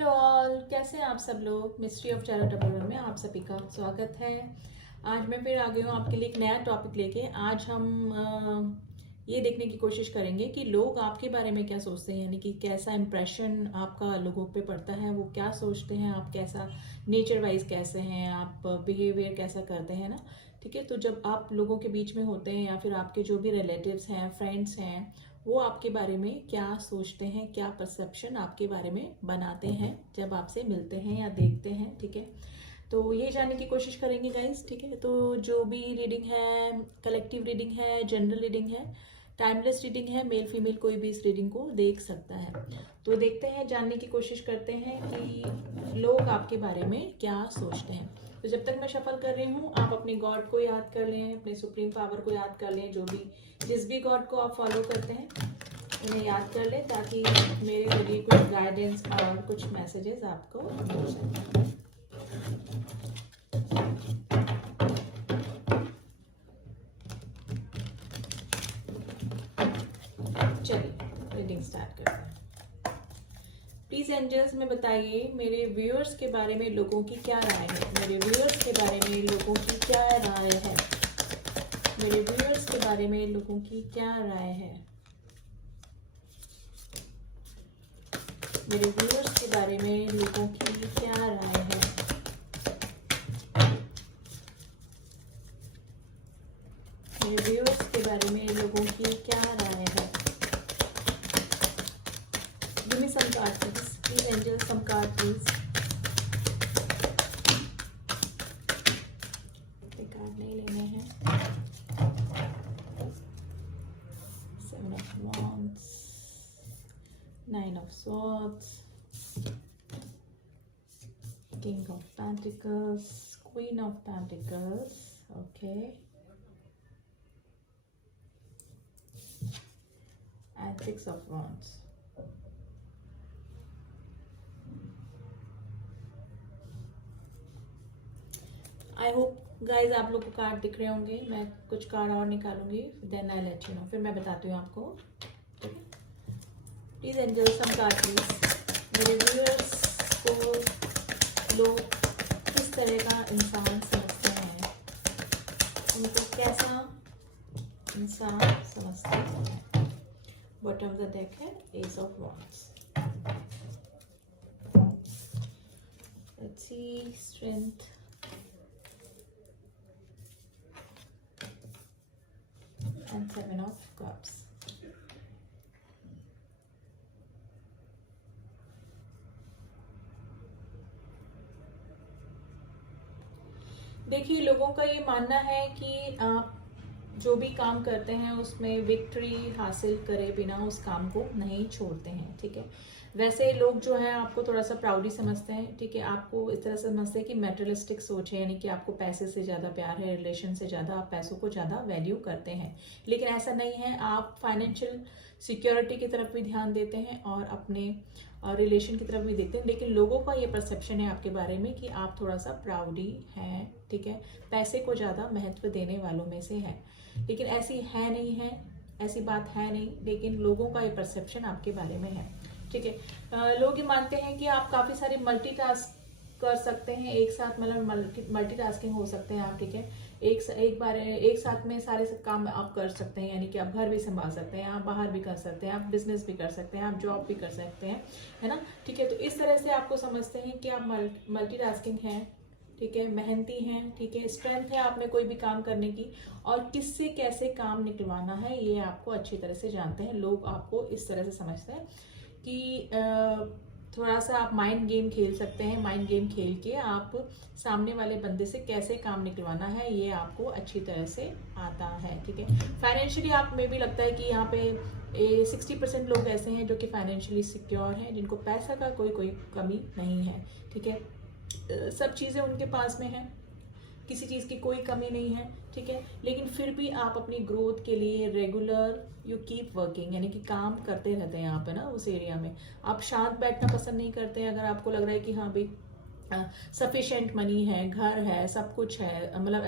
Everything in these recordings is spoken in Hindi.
हेलो ऑल, कैसे हैं आप सब लोग। Mystery of tarot double one में आप सभी का स्वागत है। आज मैं फिर आ गई हूँ आपके लिए एक नया टॉपिक लेके। आज हम ये देखने की कोशिश करेंगे कि लोग आपके बारे में क्या सोचते हैं, यानी कि कैसा इम्प्रेशन आपका लोगों पे पड़ता है, वो क्या सोचते हैं, आप कैसा नेचर वाइज कैसे हैं, आप बिहेवियर कैसा करते हैं ना। ठीक है, तो जब आप लोगों के बीच में होते हैं या फिर आपके जो भी रिलेटिव्स हैं, फ्रेंड्स हैं, वो आपके बारे में क्या सोचते हैं, क्या परसेप्शन आपके बारे में बनाते हैं जब आपसे मिलते हैं या देखते हैं। ठीक है, तो ये जानने की कोशिश करेंगे गाइस। ठीक है, तो जो भी रीडिंग है, कलेक्टिव रीडिंग है, जनरल रीडिंग है, टाइमलेस रीडिंग है, मेल फीमेल कोई भी इस रीडिंग को देख सकता है। तो देखते हैं, जानने की कोशिश करते हैं कि लोग आपके बारे में क्या सोचते हैं। तो जब तक मैं शफल कर रही हूँ, आप अपने गॉड को याद कर लें, अपने सुप्रीम पावर को याद कर लें, जो भी जिस भी गॉड को आप फॉलो करते हैं उन्हें याद कर लें, ताकि मेरे जरिए कुछ गाइडेंस और कुछ मैसेजेस आपको मिल सकें। चलिए रीडिंग स्टार्ट करते हैं। प्लीज एंजल्स में बताइए मेरे व्यूअर्स के बारे में लोगों की क्या राय है। मेरे व्यूअर्स के बारे में लोगों की क्या राय है। मेरे व्यूअर्स के बारे में लोगों की क्या राय है। मेरे व्यूअर्स के बारे में लोगों की क्या राय है। मेरे व्यूअर्स के बारे में लोगों की क्या राय है। Give me some card please, please angel some card please. Card नहीं लेने हैं। Seven of wands, nine of swords, king of pentacles, queen of pentacles, okay, and six of wands. I hope guys आप लोग को कार्ड दिख रहे होंगे। मैं कुछ कार्ड और निकालूंगी, then I let you know, फिर मैं बताती हूँ आपको। ठीक है, please angel some card please. मेरे व्यूअर्स को लोग किस तरह का इंसान समझते हैं, उनको कैसा इंसान समझते हैं। बॉटम ऑफ द डेक है S of wands. Let's see, strength and seven of cups. देखिए, लोगों का ये मानना है कि आप जो भी काम करते हैं उसमें विक्ट्री हासिल करे बिना उस काम को नहीं छोड़ते हैं। ठीक है, वैसे लोग जो है आपको थोड़ा सा प्राउडी समझते हैं। ठीक है, आपको इस तरह से समझते हैं कि मेटेरियलिस्टिक सोच है, यानी कि आपको पैसे से ज़्यादा प्यार है, रिलेशन से ज़्यादा आप पैसों को ज़्यादा वैल्यू करते हैं। लेकिन ऐसा नहीं है, आप फाइनेंशियल सिक्योरिटी की तरफ भी ध्यान देते हैं और अपने रिलेशन की तरफ भी देखते हैं। लेकिन लोगों का ये परसेप्शन है आपके बारे में कि आप थोड़ा सा प्राउडी हैं। ठीक है, पैसे को ज़्यादा महत्व देने वालों में से है, लेकिन ऐसी है नहीं है, ऐसी बात है नहीं, लेकिन लोगों का ये परसेप्शन आपके बारे में है। ठीक है, लोग ये मानते हैं कि आप काफ़ी सारे मल्टीटास्क कर सकते हैं एक साथ, मतलब मल्टीटास्किंग हो सकते हैं आप। ठीक है, एक साथ में सारे काम आप कर सकते हैं, यानी कि आप घर भी संभाल सकते हैं, आप बाहर भी कर सकते हैं, आप बिजनेस भी कर सकते हैं, आप जॉब भी कर सकते हैं, है ना। ठीक है, तो इस तरह से आपको समझते हैं कि आप मल्टीटास्किंग हैं। ठीक है, मेहनती हैं। ठीक है, स्ट्रेंथ है आप में कोई भी काम करने की, और किससे कैसे काम निकलवाना है ये आपको अच्छी तरह से जानते हैं। लोग आपको इस तरह से समझते हैं कि थोड़ा सा आप माइंड गेम खेल सकते हैं। माइंड गेम खेल के आप सामने वाले बंदे से कैसे काम निकलवाना है ये आपको अच्छी तरह से आता है। ठीक है, फाइनेंशियली आप में भी लगता है कि यहाँ पे 60% लोग ऐसे हैं जो कि फाइनेंशियली सिक्योर हैं, जिनको पैसा का कोई कमी नहीं है। ठीक है, सब चीज़ें उनके पास में हैं, किसी चीज़ की कोई कमी नहीं है। ठीक है, लेकिन फिर भी आप अपनी ग्रोथ के लिए रेगुलर यू कीप वर्किंग, यानी कि काम करते रहते हैं यहाँ पे ना। उस एरिया में आप शांत बैठना पसंद नहीं करते हैं। अगर आपको लग रहा है कि हाँ भाई सफिशिएंट मनी है, घर है, सब कुछ है, मतलब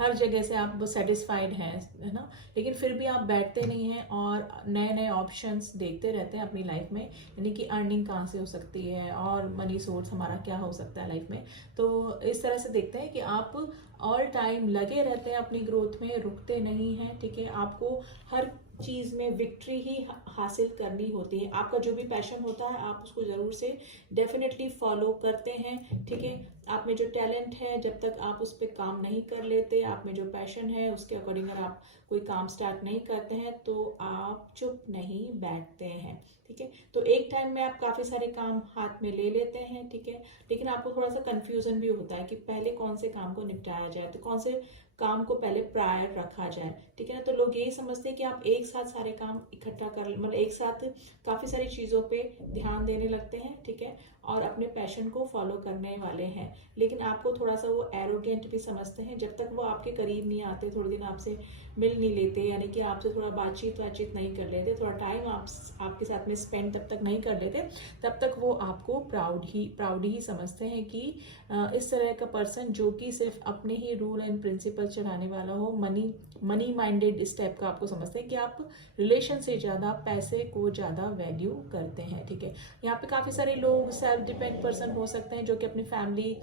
हर जगह से आप सेटिस्फाइड हैं, है ना, लेकिन फिर भी आप बैठते नहीं हैं और नए नए ऑप्शंस देखते रहते हैं अपनी लाइफ में, यानी कि अर्निंग कहाँ से हो सकती है और मनी सोर्स हमारा क्या हो सकता है लाइफ में। तो इस तरह से देखते हैं कि आप ऑल टाइम लगे रहते हैं अपनी ग्रोथ में, रुकते नहीं हैं, ठीक है। आपको हर चीज़ में विक्ट्री ही हासिल करनी होती है। आपका जो भी पैशन होता है आप उसको ज़रूर से डेफिनेटली फॉलो करते हैं, ठीक है। आप में जो टैलेंट है, जब तक आप उस पर काम नहीं कर लेते, आप में जो पैशन है उसके अकॉर्डिंग अगर आप कोई काम स्टार्ट नहीं करते हैं तो आप चुप नहीं बैठते हैं, ठीक है। तो एक टाइम में आप काफ़ी सारे काम हाथ में ले लेते हैं, ठीक है, लेकिन आपको थोड़ा सा कंफ्यूजन भी होता है कि पहले कौन से काम को निपटाया जाए, तो कौन से काम को पहले प्रायर रखा जाए, ठीक है ना। तो लोग यही समझते हैं कि आप एक साथ सारे काम इकट्ठा कर, मतलब एक साथ काफ़ी सारी चीज़ों पे ध्यान देने लगते हैं, ठीक है, और अपने पैशन को फॉलो करने वाले हैं, लेकिन आपको थोड़ा सा वो एरोगेंट भी समझते हैं। जब तक वो आपके करीब नहीं आते, थोड़े दिन आपसे मिल नहीं लेते, यानी कि आपसे थोड़ा बातचीत नहीं कर लेते, थोड़ा टाइम आपके साथ में स्पेंड तब तक नहीं कर लेते, तब तक वो आपको प्राउड ही समझते हैं कि इस तरह का पर्सन जो कि सिर्फ अपने ही रूल एंड प्रिंसिपल चलाने वाला हो, मनी माइंडेड इस टाइप का आपको समझते हैं कि आप रिलेशन से ज़्यादा पैसे को ज़्यादा वैल्यू करते हैं, ठीक है। यहाँ पे काफ़ी सारे लोग सेल्फ डिपेंड पर्सन हो सकते हैं जो कि अपनी फैमिली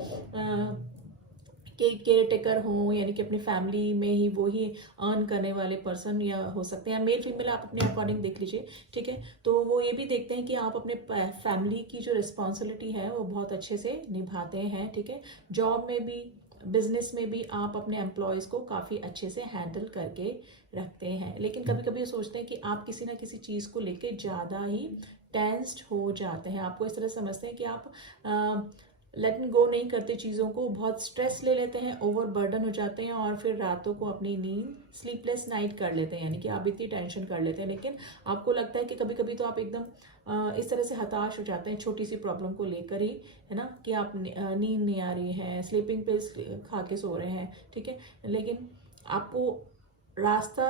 के केयर टेकर हों, यानी कि अपनी फैमिली में ही वो ही अर्न करने वाले पर्सन या हो सकते हैं, मेल फीमेल आप अपने अकॉर्डिंग देख लीजिए, ठीक है। तो वो ये भी देखते हैं कि आप अपने फैमिली की जो रिस्पॉन्सिबिलिटी है वो बहुत अच्छे से निभाते हैं, ठीक है। जॉब में भी, बिजनेस में भी आप अपने एम्प्लॉयज़ को काफ़ी अच्छे से हैंडल करके रखते हैं, लेकिन कभी कभी सोचते हैं कि आप किसी ना किसी चीज़ को लेके ज़्यादा ही टेंस्ड हो जाते हैं। आपको इस तरह समझते हैं कि आप लेट गो नहीं करते चीज़ों को, बहुत स्ट्रेस ले लेते हैं, ओवर बर्डन हो जाते हैं और फिर रातों को अपनी नींद स्लीपलेस नाइट कर लेते हैं, यानी कि आप इतनी टेंशन कर लेते हैं। लेकिन आपको लगता है कि कभी कभी तो आप एकदम इस तरह से हताश हो जाते हैं छोटी सी प्रॉब्लम को लेकर ही, है ना, कि आप नींद नहीं आ रही है, स्लीपिंग पिल्स खा के सो रहे हैं, ठीक है, लेकिन आपको रास्ता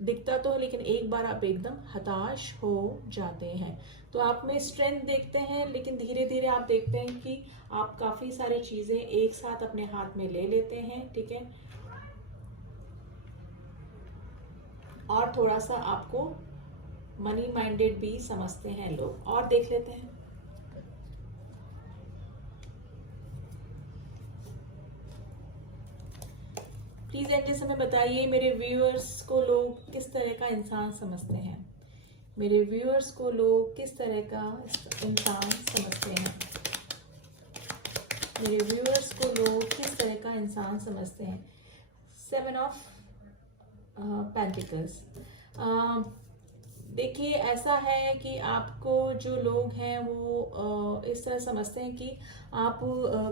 दिखता तो है, लेकिन एक बार आप एकदम हताश हो जाते हैं। तो आप में स्ट्रेंथ देखते हैं, लेकिन धीरे धीरे आप देखते हैं कि आप काफ़ी सारी चीज़ें एक साथ अपने हाथ में ले लेते हैं, ठीक है, और थोड़ा सा आपको मनी माइंडेड भी समझते हैं लोग। और देख लेते हैं, प्लीज एंड से हमें बताइए मेरे व्यूअर्स को लोग किस तरह का इंसान समझते हैं, मेरे व्यूअर्स को लोग किस तरह का इंसान समझते हैं, मेरे व्यूअर्स को लोग किस तरह का इंसान समझते हैं। 7 ऑफ पेंटिकल्स। देखिए ऐसा है कि आपको जो लोग हैं वो इस तरह समझते हैं कि आप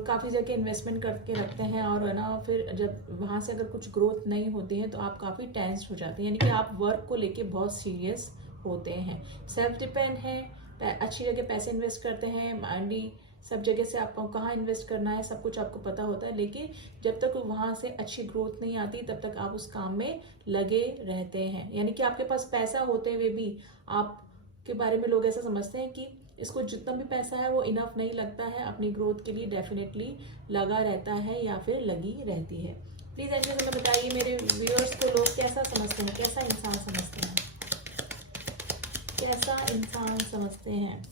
काफ़ी जगह इन्वेस्टमेंट करके रखते हैं और है ना, फिर जब वहाँ से अगर कुछ ग्रोथ नहीं होती है तो आप काफ़ी टेंस्ड हो जाते हैं, यानी कि आप वर्क को लेके बहुत सीरियस होते हैं, सेल्फ डिपेंड हैं, अच्छी जगह पैसे इन्वेस्ट करते हैं, माइंडली सब जगह से आपको कहाँ इन्वेस्ट करना है सब कुछ आपको पता होता है, लेकिन जब तक वहाँ से अच्छी ग्रोथ नहीं आती तब तक आप उस काम में लगे रहते हैं। यानी कि आपके पास पैसा होते हुए भी आपके बारे में लोग ऐसा समझते हैं कि इसको जितना भी पैसा है वो इनफ नहीं लगता है, अपनी ग्रोथ के लिए डेफिनेटली लगा रहता है या फिर लगी रहती है। प्लीज़ ऐसे हमें बताइए मेरे व्यूअर्स को लोग कैसा समझते हैं, कैसा इंसान समझते हैं, कैसा इंसान समझते हैं।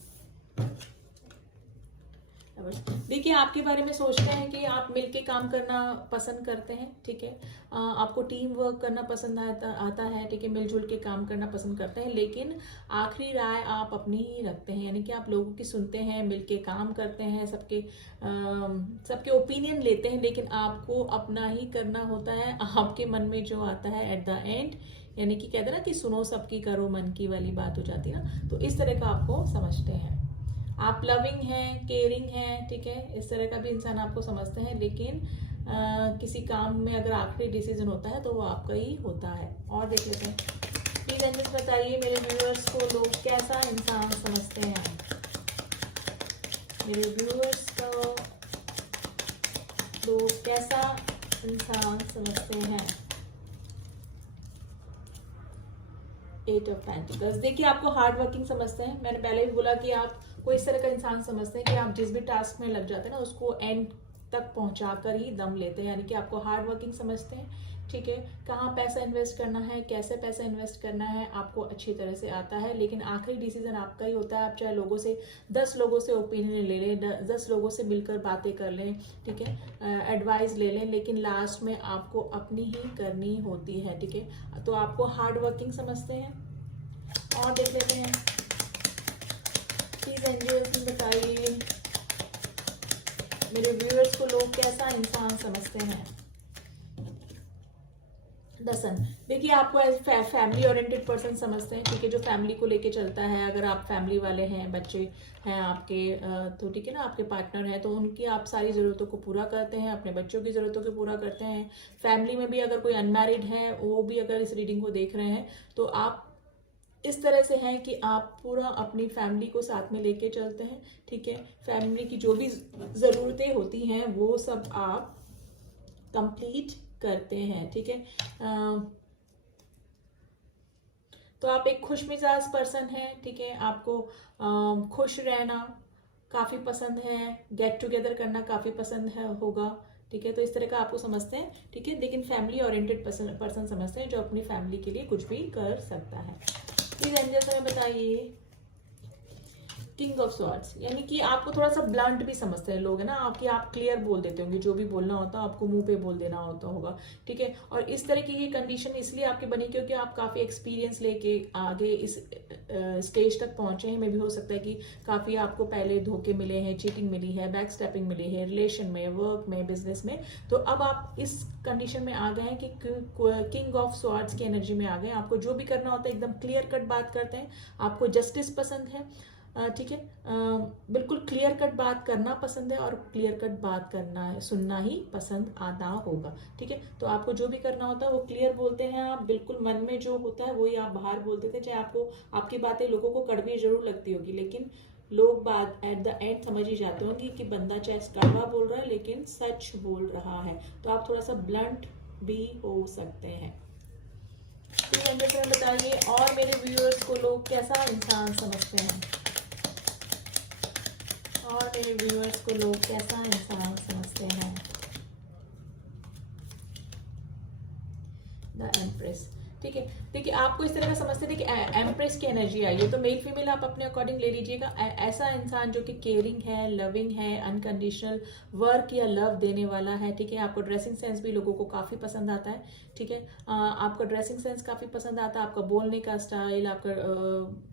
देखिए आपके बारे में सोचते हैं कि आप मिलके काम करना पसंद करते हैं, ठीक है, आपको टीम वर्क करना पसंद आता है, ठीक है, मिलजुल के काम करना पसंद करते हैं, लेकिन आखिरी राय आप अपनी ही रखते हैं, यानी कि आप लोगों की सुनते हैं, मिलके काम करते हैं, सबके ओपिनियन लेते हैं, लेकिन आपको अपना ही करना होता है, आपके मन में जो आता है एट द एंड, यानी कि कहते हैं ना कि सुनो सबकी करो मन की वाली बात हो जाती है ना, तो इस तरह का आपको समझते हैं। आप लविंग हैं, केयरिंग हैं, ठीक है, इस तरह का भी इंसान आपको समझते हैं, लेकिन किसी काम में अगर आखिरी डिसीजन होता है तो वो आपका ही होता है। और देख लेते हैं, प्लीज एंजल्स बताइए मेरे व्यूअर्स को लोग कैसा इंसान समझते हैं, मेरे व्यूअर्स को लोग कैसा इंसान समझते हैं। 8 ऑफ पेंटिकल्स। देखिए आपको हार्ड वर्किंग समझते हैं, मैंने पहले भी बोला कि आप कोई इस तरह का इंसान समझते हैं कि आप जिस भी टास्क में लग जाते हैं ना उसको एंड तक पहुंचा कर ही दम लेते हैं, यानी कि आपको हार्ड वर्किंग समझते हैं, ठीक है, कहाँ पैसा इन्वेस्ट करना है, कैसे पैसा इन्वेस्ट करना है आपको अच्छी तरह से आता है, लेकिन आखिरी डिसीजन आपका ही होता है। आप चाहे लोगों से 10 लोगों से ओपिनियन ले लें, 10 लोगों से मिलकर बातें कर लें, ठीक है, एडवाइस ले लें, लेकिन लास्ट में आपको अपनी ही करनी होती है। ठीक है, तो आपको हार्ड वर्किंग समझते हैं। और देख लेते हैं, प्लीज एंजल्स बताइए मेरे व्यूअर्स को लोग कैसा इंसान समझते हैं। दसन, देखिए आपको एज फैमिली ओरिएंटेड पर्सन समझते हैं, ठीक है, जो फैमिली को लेके चलता है। अगर आप फैमिली वाले हैं, बच्चे हैं आपके, तो ठीक है ना, आपके पार्टनर है, तो उनकी आप सारी ज़रूरतों को पूरा करते हैं, अपने बच्चों की ज़रूरतों को पूरा करते हैं। फैमिली में भी अगर कोई अनमैरिड है, वो भी अगर इस रीडिंग को देख रहे हैं, तो आप इस तरह से हैं कि आप पूरा अपनी फैमिली को साथ में लेके चलते हैं। ठीक है, फैमिली की जो भी ज़रूरतें होती हैं वो सब आप कंप्लीट करते हैं। ठीक है, तो आप एक खुश मिजाज पर्सन हैं। ठीक है, आपको खुश रहना काफ़ी पसंद है, गेट टुगेदर करना काफ़ी पसंद है होगा। ठीक है, तो इस तरह का आपको समझते हैं। ठीक है, लेकिन फैमिली ओरिएंटेड पर्सन समझते हैं, जो अपनी फैमिली के लिए कुछ भी कर सकता है। प्लीज एंजल्स हमें बताइए किंग ऑफ स्वॉर्ड्स, यानी कि आपको थोड़ा सा ब्लंट भी समझते हैं लोग, है ना, आपकी आप क्लियर बोल देते होंगे, जो भी बोलना होता है आपको मुंह पे बोल देना होता होगा। ठीक है, और इस तरह की ये कंडीशन इसलिए आपकी बनी क्योंकि आप काफ़ी एक्सपीरियंस लेके आगे इस स्टेज तक पहुंचे हैं। मे भी हो सकता है कि काफ़ी आपको पहले धोखे मिले हैं, चीटिंग मिली है, बैक स्टेपिंग मिली है, रिलेशन में, वर्क में, बिजनेस में। तो अब आप इस कंडीशन में आ गए हैं कि किंग ऑफ स्वॉर्ड्स की एनर्जी में आ गए हैं। आपको जो भी करना होता है एकदम क्लियर कट बात करते हैं, आपको जस्टिस पसंद है। ठीक है, बिल्कुल क्लियर कट बात करना पसंद है, और क्लियर कट बात करना है, सुनना ही पसंद आता होगा। ठीक है, तो आपको जो भी करना होता है वो क्लियर बोलते हैं आप, बिल्कुल मन में जो होता है वही आप बाहर बोल देते हैं। चाहे आपको आपकी बातें लोगों को कड़वी जरूर लगती होगी, लेकिन लोग बात एट द एंड समझ ही जाते होंगे कि बंदा चाहे कड़वा बोल रहा है लेकिन सच बोल रहा है। तो आप थोड़ा सा ब्लंट भी हो सकते हैं। तो बताइए और मेरे व्यूअर्स को लोग कैसा इंसान समझते हैं, और मेरे व्यूअर्स को लोग कैसा इंसान समझते हैं। द एम्प्रेस, ठीक है, देखिए आपको इस तरह का समझते हैं कि एम्प्रेस की एनर्जी आई है, तो मेल फीमेल आप अपने अकॉर्डिंग ले लीजिएगा। ऐसा इंसान जो कि केयरिंग है, लविंग है, अनकंडीशनल वर्क या लव देने वाला है। ठीक है, आपको ड्रेसिंग सेंस भी लोगों को काफ़ी पसंद आता है। ठीक है, आपका ड्रेसिंग सेंस काफ़ी पसंद आता है, आपका बोलने का स्टाइल, आपका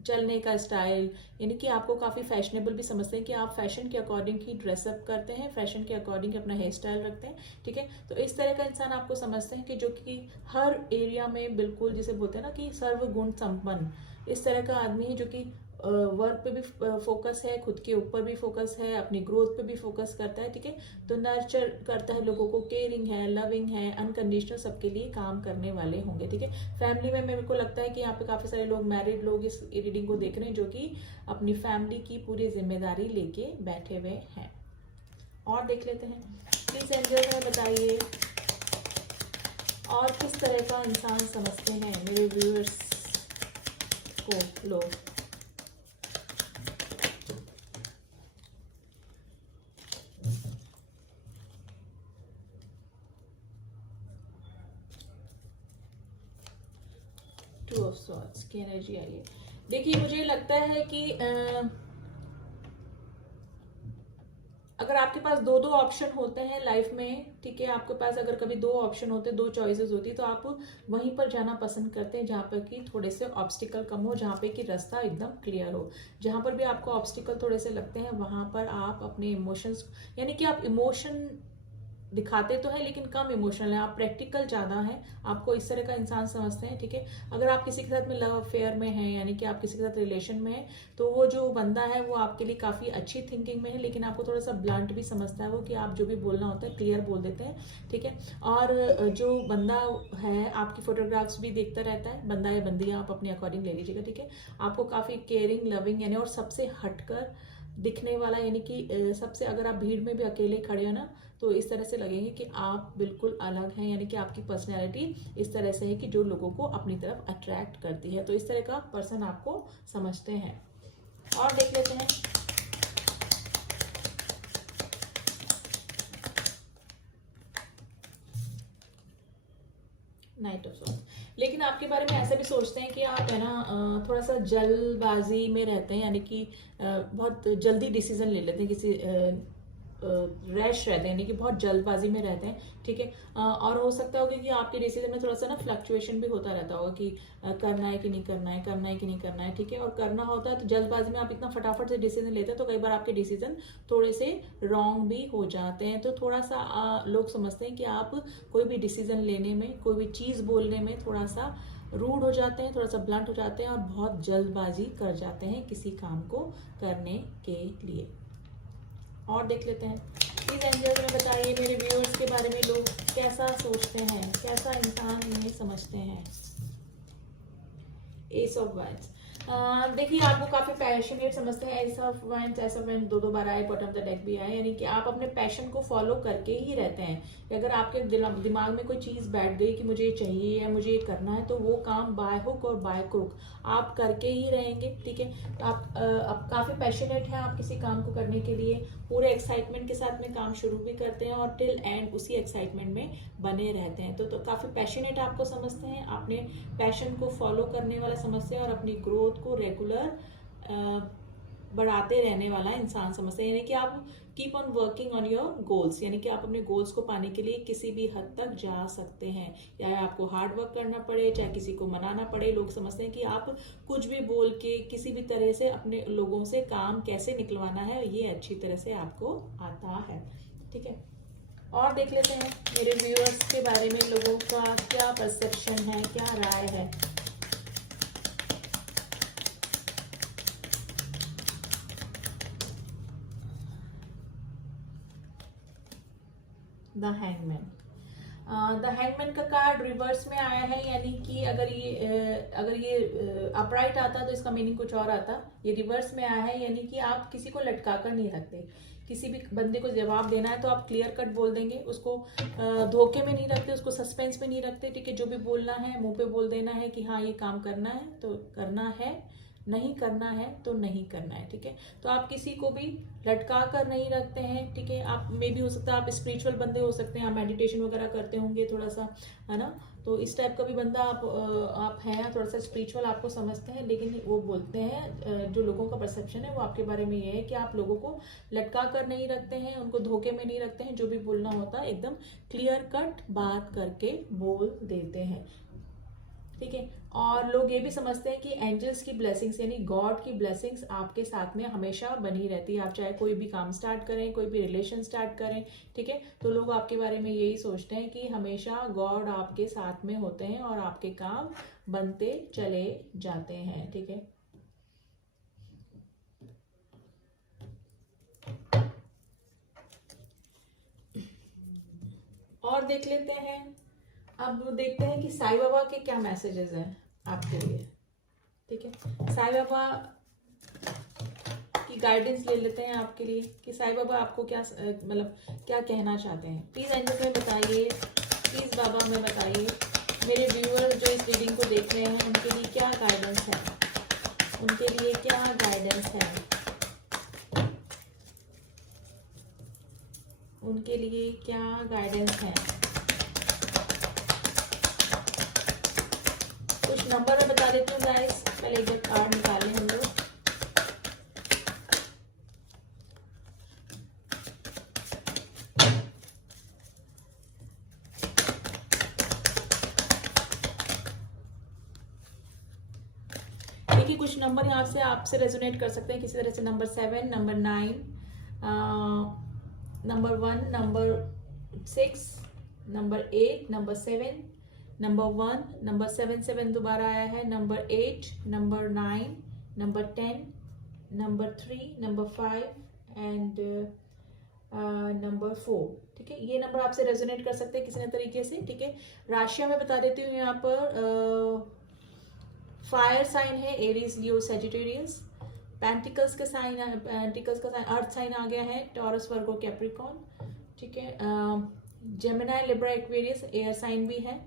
चलने का स्टाइल, यानी कि आपको काफ़ी फैशनेबल भी समझते हैं कि आप फैशन के अकॉर्डिंग ही ड्रेसअप करते हैं, फैशन के अकॉर्डिंग अपना हेयर स्टाइल रखते हैं। ठीक है, तो इस तरह का इंसान आपको समझते हैं कि जो कि हर एरिया में बिल्कुल जिसे बोलते हैं ना कि सर्वगुण संपन्न, इस तरह का आदमी है जो कि वर्क पे भी फोकस है, खुद के ऊपर भी फोकस है, अपनी ग्रोथ पे भी फोकस करता है। ठीक है, तो नर्चर करता है लोगों को, केयरिंग है, लविंग है, अनकंडीशनल सबके लिए काम करने वाले होंगे। ठीक है, फैमिली में मेरे को लगता है कि यहाँ पे काफी सारे लोग मैरिड लोग इस रीडिंग को देख रहे हैं, जो कि अपनी फैमिली की पूरी जिम्मेदारी लेके बैठे हुए हैं। और देख लेते हैं, प्लीज एंजल में बताइए और किस तरह का इंसान समझते हैं मेरे व्यूअर्स को लोग। टू ऑफ सॉर्ड्स की एनर्जी आई है। देखिए मुझे लगता है कि अगर आपके पास दो दो ऑप्शन होते हैं लाइफ में, ठीक है, आपके पास अगर कभी दो ऑप्शन होते, दो चॉइसेस होती, तो आप वहीं पर जाना पसंद करते हैं जहाँ पर कि थोड़े से ऑब्स्टिकल कम हो, जहाँ पे कि रास्ता एकदम क्लियर हो। जहाँ पर भी आपको ऑब्स्टिकल थोड़े से लगते हैं वहां पर आप अपने इमोशंस, यानी कि आप इमोशन दिखाते तो है लेकिन कम इमोशनल है, आप प्रैक्टिकल ज्यादा है, आपको इस तरह का इंसान समझते हैं। ठीक है, अगर आप किसी के साथ में लव अफेयर में हैं, यानी कि आप किसी के साथ रिलेशन में हैं, तो वो जो बंदा है वो आपके लिए काफी अच्छी थिंकिंग में है, लेकिन आपको थोड़ा सा ब्लंट भी समझता है वो, कि आप जो भी बोलना होता है क्लियर बोल देते हैं। ठीक है, और जो बंदा है आपकी फोटोग्राफ्स भी देखता रहता है, बंदा या बंदी आप अपने अकॉर्डिंग ले लीजिएगा। ठीक है, आपको काफी केयरिंग, लविंग, यानी और सबसे हटकर दिखने वाला, यानी कि सबसे, अगर आप भीड़ में भी अकेले खड़े हो ना, तो इस तरह से लगेंगे कि आप बिल्कुल अलग हैं, यानी कि आपकी पर्सनैलिटी इस तरह से है कि जो लोगों को अपनी तरफ अट्रैक्ट करती है। तो इस तरह का पर्सन आपको समझते हैं। और देख लेते हैं, नाइट ऑफ सॉर्ड्स। लेकिन आपके बारे में ऐसा भी सोचते हैं कि आप है ना थोड़ा सा जल्दबाजी में रहते हैं, यानी कि बहुत जल्दी डिसीजन ले लेते हैं, किसी रैश रहते हैं, यानी कि बहुत जल्दबाजी में रहते हैं, ठीक है। और हो सकता होगा कि आपके डिसीजन में थोड़ा सा ना फ्लक्चुएशन भी होता रहता होगा कि करना है कि नहीं करना है, करना है कि नहीं करना है, ठीक है। और करना होता है तो जल्दबाजी में आप इतना फटाफट से डिसीजन लेते हैं तो कई बार आपके डिसीजन थोड़े से रॉन्ग भी हो जाते हैं। तो थोड़ा सा लोग समझते हैं कि आप कोई भी डिसीजन लेने में, कोई भी चीज़ बोलने में थोड़ा सा रूड हो जाते हैं, थोड़ा सा ब्लंट हो जाते हैं और बहुत जल्दबाजी कर जाते हैं किसी काम को करने के लिए। और देख लेते हैं प्लीज एंजल्स में बताइए मेरे व्यूअर्स के बारे में, लोग कैसा सोचते हैं, कैसा इंसान इन्हें समझते हैं। एस ऑफ वाइन्स, देखिए आपको काफी पैशनेट समझते हैं। Ace of wines, ace of wines दो बार आए, बॉटम ऑफ द डेक भी आए, यानी कि आप अपने पैशन को फॉलो करके ही रहते हैं। कि अगर आपके दिमाग में कोई चीज बैठ गई कि मुझे ये चाहिए या मुझे ये करना है, तो वो काम बाय हुक और बाय क्रुक आप करके ही रहेंगे, ठीक है। तो आप काफी पैशनेट हैं, आप किसी काम को करने के लिए पूरे एक्साइटमेंट के साथ में काम शुरू भी करते हैं और टिल एंड उसी एक्साइटमेंट में बने रहते हैं। तो काफी पैशनेट आपको समझते हैं, अपने पैशन को फॉलो करने वाला समझते हैं और अपनी ग्रोथ को रेगुलर बढ़ाते रहने वाला इंसान समझते हैं। यानी कि आप keep on working on your goals, यानी कि आप अपने गोल्स को पाने के लिए किसी भी हद तक जा सकते हैं, या आपको हार्ड वर्क करना पड़े, चाहे किसी को मनाना पड़े। लोग समझते हैं कि आप कुछ भी बोल के किसी भी तरह से अपने लोगों से काम कैसे निकलवाना है, ये अच्छी तरह से आपको आता है, ठीक है। और देख लेते हैं मेरे व्यूअर्स के बारे में, लोगों का क्या परसेप्शन है, क्या राय है। द हैंगमैन, द हैंगमैन का कार्ड रिवर्स में आया है, यानी कि अगर ये अपराइट आता तो इसका मीनिंग कुछ और आता। ये रिवर्स में आया है, यानी कि आप किसी को लटका कर नहीं रखते। किसी भी बंदे को जवाब देना है तो आप क्लियर कट बोल देंगे, उसको धोखे में नहीं रखते, उसको सस्पेंस में नहीं रखते, ठीक है। जो भी बोलना है मुंह पे बोल देना है कि हाँ ये काम करना है तो करना है, नहीं करना है तो नहीं करना है, ठीक है। तो आप किसी को भी लटका कर नहीं रखते हैं, ठीक है। आप में भी हो सकता है आप स्पिरिचुअल बंदे हो सकते हैं, आप मेडिटेशन वगैरह करते होंगे थोड़ा सा, है ना। तो इस टाइप का भी बंदा आप हैं, थोड़ा सा स्पिरिचुअल आपको समझते हैं। लेकिन वो बोलते हैं, जो लोगों का परसेप्शन है वो आपके बारे में ये है कि आप लोगों को लटका कर नहीं रखते हैं, उनको धोखे में नहीं रखते हैं। जो भी बोलना होता है एकदम क्लियर कट बात करके बोल देते हैं, ठीक है। और लोग ये भी समझते हैं कि एंजल्स की ब्लेसिंग्स यानी गॉड की ब्लेसिंग्स आपके साथ में हमेशा बनी रहती है। आप चाहे कोई भी काम स्टार्ट करें, कोई भी रिलेशन स्टार्ट करें, ठीक है, तो लोग आपके बारे में यही सोचते हैं कि हमेशा गॉड आपके साथ में होते हैं और आपके काम बनते चले जाते हैं, ठीक है। और देख लेते हैं, अब देखते हैं कि साईं बाबा के क्या मैसेजेस हैं आपके लिए, ठीक है। साईं बाबा की गाइडेंस ले लेते हैं आपके लिए कि साईं बाबा आपको क्या मतलब क्या कहना चाहते हैं। प्लीज एंजल्स में बताइए, प्लीज बाबा में बताइए, मेरे व्यूअर जो इस रीडिंग को देख रहे हैं उनके लिए क्या गाइडेंस है, उनके लिए क्या गाइडेंस है, उनके लिए क्या गाइडेंस है। कुछ नंबर मैं बता देती हूँ गाइस, पहले एक बार कार्ड निकालें हम लोग। देखिए कुछ नंबर यहाँ से आपसे रेजोनेट कर सकते हैं किसी तरह से। Number 7, number 9, number 1, number 6, number 8, number 7, number 1, number 7 दोबारा आया है, number 8, number 9, number 10, number 3, number 5 and number 4, ठीक है। ये नंबर आपसे रेजोनेट कर सकते हैं किसी न तरीके से, ठीक है। राशियां मैं बता देती हूँ यहाँ पर। फायर साइन है एरीज, लियो, सैजिटेरियस। पेंटिकल्स का साइन, पेंटिकल्स का साइन अर्थ साइन आ गया है, टॉरस, वर्गो, कैप्रिकॉन, ठीक है। Gemini, Libra, Aquarius air sign भी है।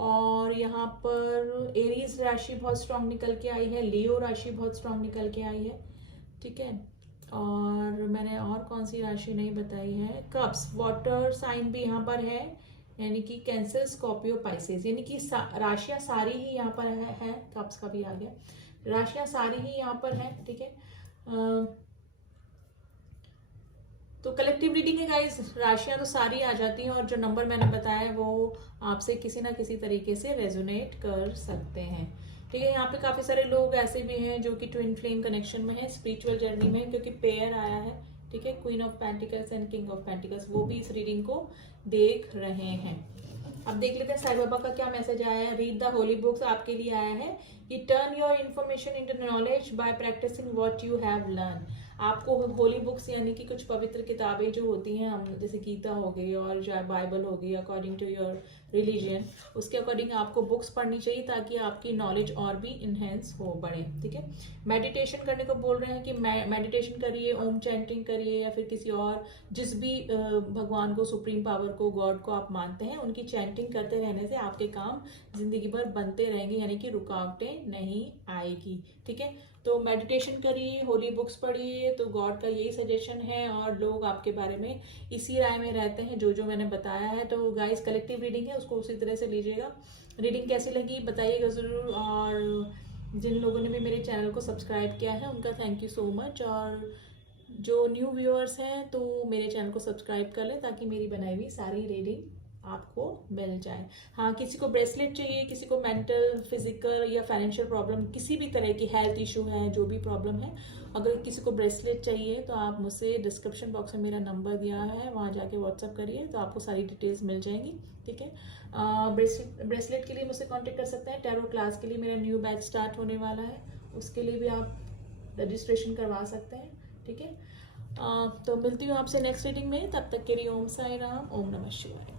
और यहाँ पर एरीज राशि बहुत स्ट्रांग निकल के आई है, लियो राशि बहुत स्ट्रांग निकल के आई है, ठीक है। और मैंने और कौन सी राशि नहीं बताई है, कप्स, वाटर साइन भी यहाँ पर है, यानी कि कैंसर, स्कॉर्पियो, पाइसेस, यानी कि राशियां सारी ही यहाँ पर है कप्स का भी आ गया, राशियां सारी ही यहाँ पर है, ठीक है। तो कलेक्टिव रीडिंग है गाइस, राशियां तो सारी आ जाती हैं और जो नंबर मैंने बताया है वो आपसे किसी ना किसी तरीके से रेजोनेट कर सकते हैं, ठीक है। यहाँ पे काफी सारे लोग ऐसे भी हैं जो कि ट्विन फ्लेम कनेक्शन में है, स्पिरिचुअल जर्नी में, क्योंकि पेयर आया है, ठीक है, queen of pentacles and king of pentacles, वो भी इस रीडिंग को देख रहे हैं। अब देख लेते हैं साईं बाबा का क्या मैसेज आया है। रीड द होली बुक्स आपके लिए आया है कि turn your information into knowledge by practicing what you have learn. आपको होली बुक्स यानी कि कुछ पवित्र किताबें जो होती हैं, हम जैसे गीता हो गई और जो बाइबल हो गई, अकॉर्डिंग टू योर रिलीजन, उसके अकॉर्डिंग आपको बुक्स पढ़नी चाहिए ताकि आपकी नॉलेज और भी इनहेंस हो, बढ़े, ठीक है। मेडिटेशन करने को बोल रहे हैं कि मेडिटेशन करिए, ओम चैंटिंग करिए, या फिर किसी और जिस भी भगवान को, सुप्रीम पावर को, गॉड को आप मानते हैं, उनकी चैंटिंग करते रहने से आपके काम जिंदगी भर बनते रहेंगे, यानी कि रुकावटें नहीं आएगी, ठीक है। तो मेडिटेशन करिए, होली बुक्स पढ़िए, तो गॉड का यही सजेशन है और लोग आपके बारे में इसी राय में रहते हैं जो जो मैंने बताया है। तो गाइस कलेक्टिव रीडिंग है, उसको उसी तरह से लीजिएगा। रीडिंग कैसी लगी बताइएगा ज़रूर, और जिन लोगों ने भी मेरे चैनल को सब्सक्राइब किया है उनका थैंक यू सो मच, और जो न्यू व्यूअर्स हैं तो मेरे चैनल को सब्सक्राइब कर लें ताकि मेरी बनाई हुई सारी रीडिंग आपको मिल जाए। हाँ, किसी को ब्रेसलेट चाहिए, किसी को मेंटल, फिजिकल या फाइनेंशियल प्रॉब्लम, किसी भी तरह की हेल्थ इशू है, जो भी प्रॉब्लम है, अगर किसी को ब्रेसलेट चाहिए तो आप मुझसे डिस्क्रिप्शन बॉक्स में मेरा नंबर दिया है, वहाँ जाके व्हाट्सअप करिए तो आपको सारी डिटेल्स मिल जाएंगी, ठीक है। ब्रेसलेट के लिए मुझसे कॉन्टेक्ट कर सकते हैं। टैरो क्लास के लिए मेरा न्यू बैच स्टार्ट होने वाला है, उसके लिए भी आप रजिस्ट्रेशन करवा सकते हैं, ठीक है। तो मिलती हूँ आपसे नेक्स्ट रीडिंग में, तब तक के लिए ओम साई राम, ओम नमः शिवाय।